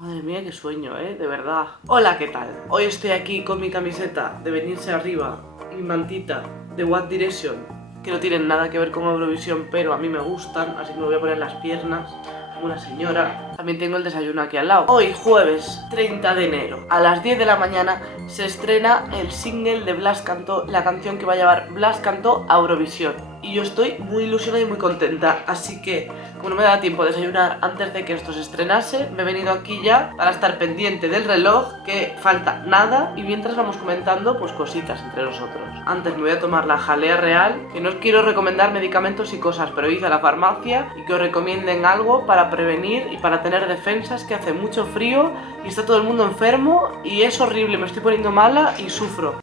Madre mía, qué sueño, de verdad. Hola, ¿qué tal? Hoy estoy aquí con mi camiseta de Venirse Arriba y mi mantita de One Direction, que no tienen nada que ver con Eurovisión, pero a mí me gustan, así que me voy a poner en las piernas como una señora. También tengo el desayuno aquí al lado. Hoy, jueves 30 de enero, a las 10 de la mañana, se estrena el single de Blas Cantó, la canción que va a llevar Blas Cantó a Eurovisión. Y yo estoy muy ilusionada y muy contenta, así que, como no me da tiempo de desayunar antes de que esto se estrenase, me he venido aquí ya para estar pendiente del reloj, que falta nada, y mientras vamos comentando pues cositas entre nosotros. Antes me voy a tomar la jalea real, que no os quiero recomendar medicamentos y cosas, pero hice a la farmacia y que os recomienden algo para prevenir y para tener defensas, que hace mucho frío y está todo el mundo enfermo y es horrible, me estoy poniendo mala y sufro.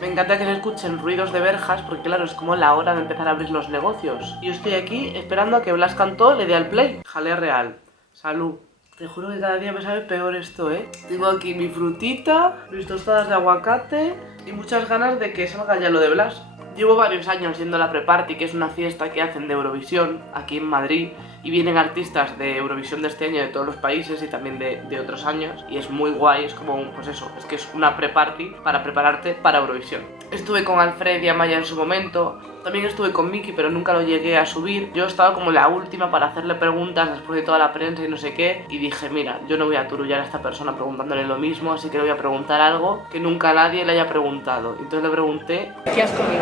Me encanta que se escuchen ruidos de verjas porque claro, es como la hora de empezar a abrir los negocios. Y yo estoy aquí esperando a que Blas Cantó le dé al play. Jalea real. Salud. Te juro que cada día me sabe peor esto, Tengo aquí mi frutita, mis tostadas de aguacate y muchas ganas de que salga ya lo de Blas. Llevo varios años yendo a la Pre-Party, que es una fiesta que hacen de Eurovisión aquí en Madrid, y vienen artistas de Eurovisión de este año de todos los países y también de otros años, y es muy guay, es como, pues eso, es que es una Pre-Party para prepararte para Eurovisión. Estuve con Alfred y Amaya en su momento, también estuve con Miki, pero nunca lo llegué a subir. Yo estaba como la última para hacerle preguntas después de toda la prensa y no sé qué, y dije, mira, yo no voy a aturullar a esta persona preguntándole lo mismo, así que le voy a preguntar algo que nunca nadie le haya preguntado. Entonces le pregunté, ¿qué has comido?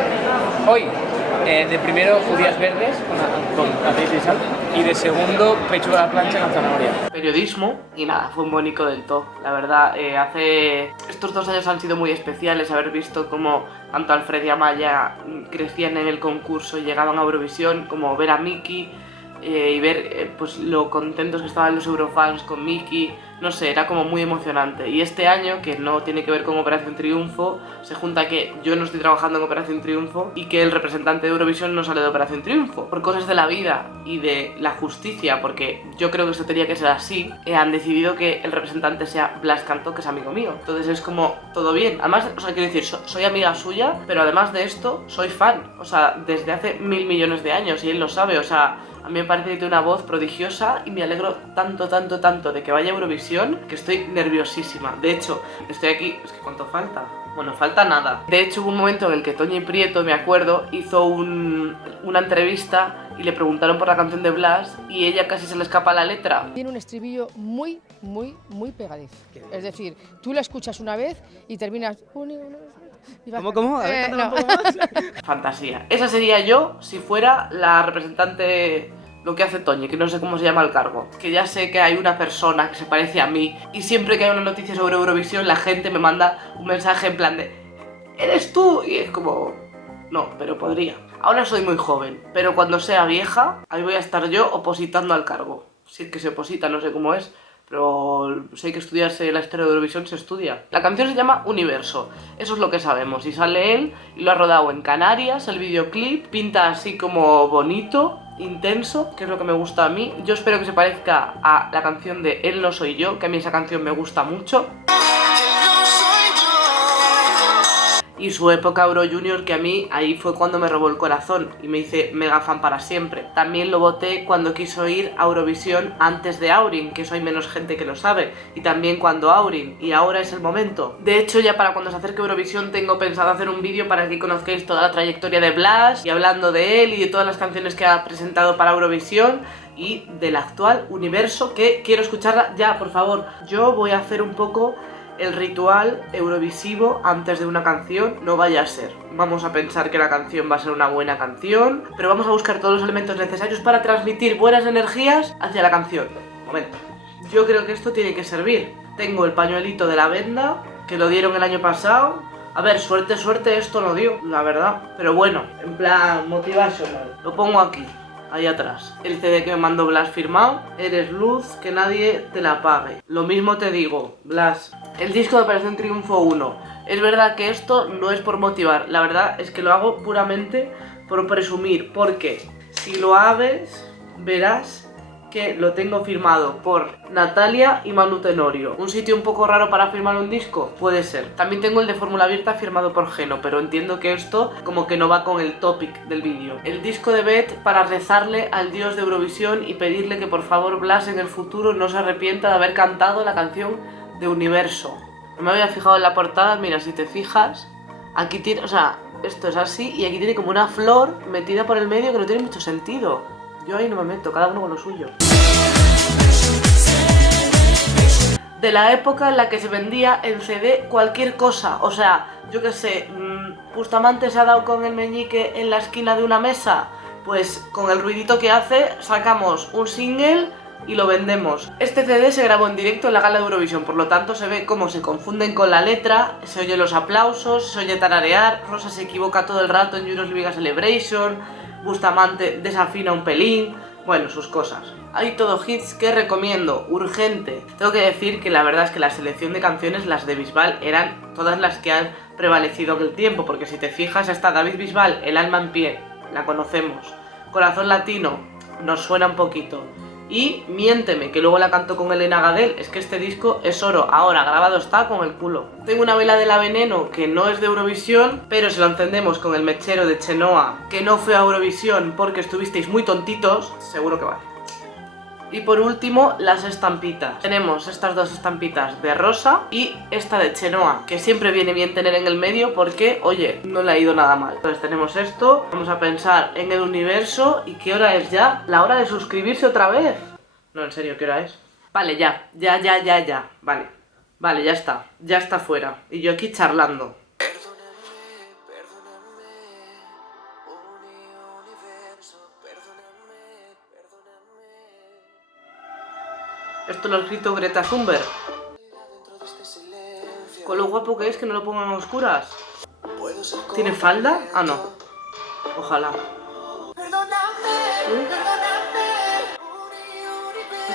Hoy, de primero, judías verdes con aceite y sal, y de segundo, pechuga a la plancha con zanahoria. Periodismo, y nada, fue un bonito del todo. La verdad, estos 2 años han sido muy especiales, haber visto cómo tanto Alfred y Amaya crecían en el concurso y llegaban a Eurovisión, como ver a Miki y ver pues lo contentos que estaban los eurofans con Miki. No sé, era como muy emocionante. Y este año, que no tiene que ver con Operación Triunfo, se junta que yo no estoy trabajando en Operación Triunfo y que el representante de Eurovisión no sale de Operación Triunfo. Por cosas de la vida y de la justicia, porque yo creo que esto tenía que ser así, han decidido que el representante sea Blas Cantó, que es amigo mío. Entonces es como, todo bien. Además, o sea, quiero decir, soy amiga suya, pero además de esto, soy fan. O sea, desde hace 1000 millones de años, y él lo sabe, o sea... A mí me parece que tiene una voz prodigiosa y me alegro tanto de que vaya a Eurovisión, que estoy nerviosísima. De hecho, estoy aquí... Es que ¿cuánto falta? Bueno, falta nada. De hecho, hubo un momento en el que Toñi Prieto, me acuerdo, hizo una entrevista y le preguntaron por la canción de Blas y ella casi se le escapa la letra. Tiene un estribillo muy pegadizo. Es decir, tú la escuchas una vez y terminas... ¿Cómo? A ver, no. un poco más. Fantasía. Esa sería yo si fuera la representante, lo que hace Toñi, que no sé cómo se llama el cargo. Que ya sé que hay una persona que se parece a mí y siempre que hay una noticia sobre Eurovisión la gente me manda un mensaje en plan de ¿eres tú? Y es como... No, pero podría. Ahora soy muy joven, pero cuando sea vieja, ahí voy a estar yo opositando al cargo. Si es que se oposita, no sé cómo es, pero sé que estudiarse la historia de Eurovisión se estudia. La canción se llama Universo, eso es lo que sabemos. Y sale él, y lo ha rodado en Canarias, el videoclip, pinta así como bonito, intenso, que es lo que me gusta a mí. Yo espero que se parezca a la canción de Él no soy yo, que a mí esa canción me gusta mucho. Y su época Euro Junior, que a mí ahí fue cuando me robó el corazón y me hice mega fan para siempre. También lo voté cuando quiso ir a Eurovisión antes de Aurin, que eso hay menos gente que lo sabe, y también cuando Aurin, y ahora es el momento. De hecho, ya para cuando se acerque Eurovisión tengo pensado hacer un vídeo para que conozcáis toda la trayectoria de Blas, y hablando de él y de todas las canciones que ha presentado para Eurovisión, y del actual Universo, que quiero escucharla ya, por favor. Yo voy a hacer un poco el ritual eurovisivo antes de una canción, no vaya a ser. Vamos a pensar que la canción va a ser una buena canción, pero vamos a buscar todos los elementos necesarios para transmitir buenas energías hacia la canción. Momento. Yo creo que esto tiene que servir. Tengo el pañuelito de la venda, que lo dieron el año pasado. A ver, suerte esto no dio, la verdad. Pero bueno, en plan motivational. Lo pongo aquí. Ahí atrás. El CD que me mandó Blas firmado. Eres luz, que nadie te la apague. Lo mismo te digo, Blas. El disco de Operación Triunfo 1. Es verdad que esto no es por motivar. La verdad es que lo hago puramente por presumir. Porque si lo abres, verás que lo tengo firmado por Natalia y Manu Tenorio. ¿Un sitio un poco raro para firmar un disco? Puede ser. También tengo el de Fórmula Abierta firmado por Geno, pero entiendo que esto como que no va con el topic del vídeo. El disco de Bet para rezarle al dios de Eurovisión y pedirle que por favor Blas en el futuro no se arrepienta de haber cantado la canción de Universo. No me había fijado en la portada, mira, si te fijas, aquí tiene, o sea, esto es así y aquí tiene como una flor metida por el medio que no tiene mucho sentido. Yo ahí no me meto, cada uno con lo suyo. De la época en la que se vendía en CD cualquier cosa, o sea, yo qué sé, Bustamante se ha dado con el meñique en la esquina de una mesa, pues con el ruidito que hace sacamos un single y lo vendemos. Este CD se grabó en directo en la gala de Eurovisión, por lo tanto se ve cómo se confunden con la letra, se oyen los aplausos, se oye tararear, Rosa se equivoca todo el rato en Eurosliga Celebration, Bustamante desafina un pelín, bueno, sus cosas. Hay todo hits que recomiendo, urgente. Tengo que decir que la verdad es que la selección de canciones, las de Bisbal, eran todas las que han prevalecido en el tiempo, porque si te fijas está David Bisbal, El alma en pie, la conocemos. Corazón latino, nos suena un poquito. Y Miénteme, que luego la cantó con Elena Gadel. Es que este disco es oro, ahora grabado está con el culo. Tengo una vela de la Veneno que no es de Eurovisión, pero si lo encendemos con el mechero de Chenoa, que no fue a Eurovisión porque estuvisteis muy tontitos, seguro que vale. Y por último, las estampitas. Tenemos estas dos estampitas de Rosa y esta de Chenoa, que siempre viene bien tener en el medio porque, oye, no le ha ido nada mal. Entonces tenemos esto, vamos a pensar en el universo. ¿Y qué hora es ya? La hora de suscribirse otra vez. No, en serio, ¿qué hora es? Vale, ya. Vale, ya está fuera. Y yo aquí charlando. Esto lo ha escrito Greta Thunberg. Con lo guapo que es que no lo pongan a oscuras. ¿Tiene falda? Ah, no. Ojalá.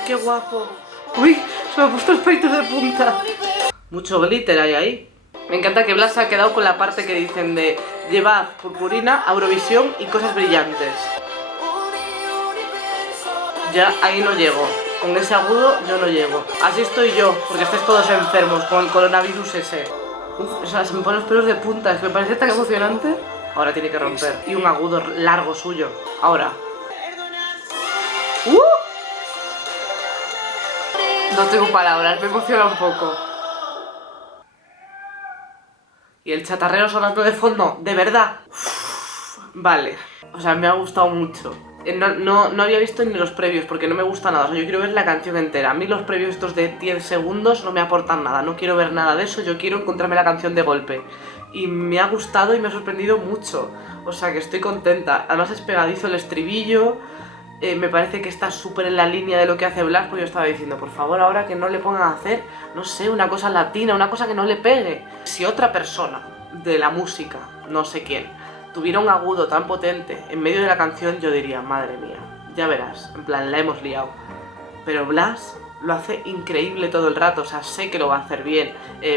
¡Qué guapo! ¡Uy! Se me ha puesto los pelitos de punta. Mucho glitter hay ahí. Me encanta que Blas se ha quedado con la parte que dicen de llevad purpurina a Eurovisión y cosas brillantes. Ya ahí no llego. Con ese agudo yo no llego. Así estoy yo, porque estáis todos enfermos con el coronavirus ese. Uf, o sea, se me ponen los pelos de punta, es que me parece tan emocionante. Ahora tiene que romper. Y un agudo largo suyo. Ahora. No tengo palabras, me emociona un poco. Y el chatarrero sonando de fondo, de verdad. Uf, vale. O sea, me ha gustado mucho. No había visto ni los previos porque no me gusta nada, o sea, yo quiero ver la canción entera. A mí los previos estos de 10 segundos no me aportan nada, no quiero ver nada de eso, yo quiero encontrarme la canción de golpe. Y me ha gustado y me ha sorprendido mucho, o sea que estoy contenta. Además es pegadizo el estribillo, me parece que está súper en la línea de lo que hace Blas, porque yo estaba diciendo, por favor, ahora que no le pongan a hacer, no sé, una cosa latina, una cosa que no le pegue. Si otra persona de la música, no sé quién, tuviera un agudo tan potente en medio de la canción, yo diría, madre mía, ya verás, en plan, la hemos liado. Pero Blas lo hace increíble todo el rato, o sea, sé que lo va a hacer bien.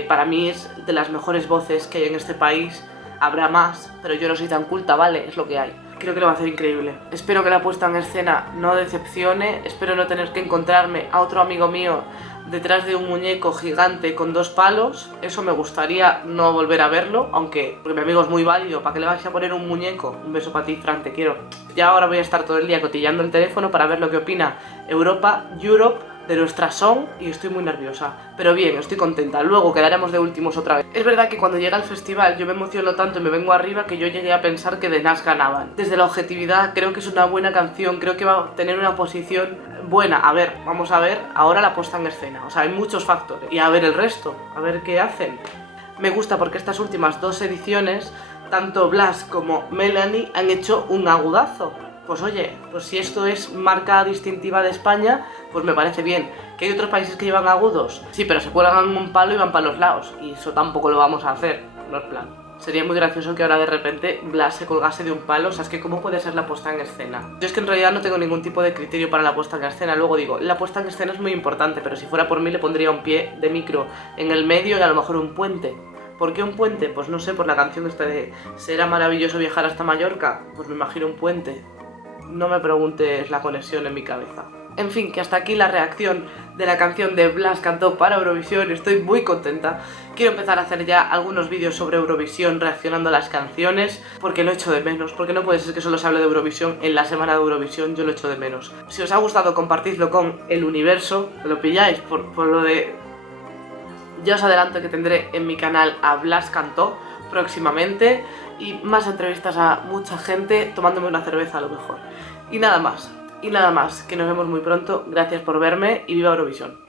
Para mí es de las mejores voces que hay en este país, habrá más, pero yo no soy tan culta, ¿vale? Es lo que hay. Creo que lo va a hacer increíble. Espero que la puesta en escena no decepcione, espero no tener que encontrarme a otro amigo mío detrás de un muñeco gigante con 2 palos. Eso me gustaría no volver a verlo, aunque porque mi amigo es muy válido. ¿Para qué le vais a poner un muñeco? Un beso para ti, Fran, te quiero. Ya ahora voy a estar todo el día cotillando el teléfono para ver lo que opina Europa, Europe, de nuestra song, y estoy muy nerviosa. Pero bien, estoy contenta. Luego quedaremos de últimos otra vez. Es verdad que cuando llega el festival yo me emociono tanto y me vengo arriba que yo llegué a pensar que The Nas ganaban. Desde la objetividad creo que es una buena canción, creo que va a tener una posición buena. A ver, vamos a ver ahora la puesta en escena. O sea, hay muchos factores. Y a ver el resto, a ver qué hacen. Me gusta porque estas últimas 2 ediciones, tanto Blas como Melanie han hecho un agudazo. Pues oye, pues si esto es marca distintiva de España, pues me parece bien. ¿Que hay otros países que llevan agudos? Sí, pero se cuelgan un palo y van para los lados. Y eso tampoco lo vamos a hacer, no es plan. Sería muy gracioso que ahora de repente Blas se colgase de un palo. O sea, es que ¿cómo puede ser la puesta en escena? Yo es que en realidad no tengo ningún tipo de criterio para la puesta en escena. Luego digo, la puesta en escena es muy importante, pero si fuera por mí le pondría un pie de micro en el medio y a lo mejor un puente. ¿Por qué un puente? Pues no sé, por la canción esta de ¿será maravilloso viajar hasta Mallorca? Pues me imagino un puente. No me preguntes la conexión en mi cabeza. En fin, que hasta aquí la reacción de la canción de Blas cantó para Eurovisión, estoy muy contenta. Quiero empezar a hacer ya algunos vídeos sobre Eurovisión reaccionando a las canciones, porque lo echo de menos, porque no puede ser que solo se hable de Eurovisión en la semana de Eurovisión, yo lo echo de menos. Si os ha gustado, compartidlo con el universo, lo pilláis por lo de... Ya os adelanto que tendré en mi canal a Blas cantó próximamente y más entrevistas a mucha gente tomándome una cerveza a lo mejor. Y nada más, que nos vemos muy pronto, gracias por verme y viva Eurovisión.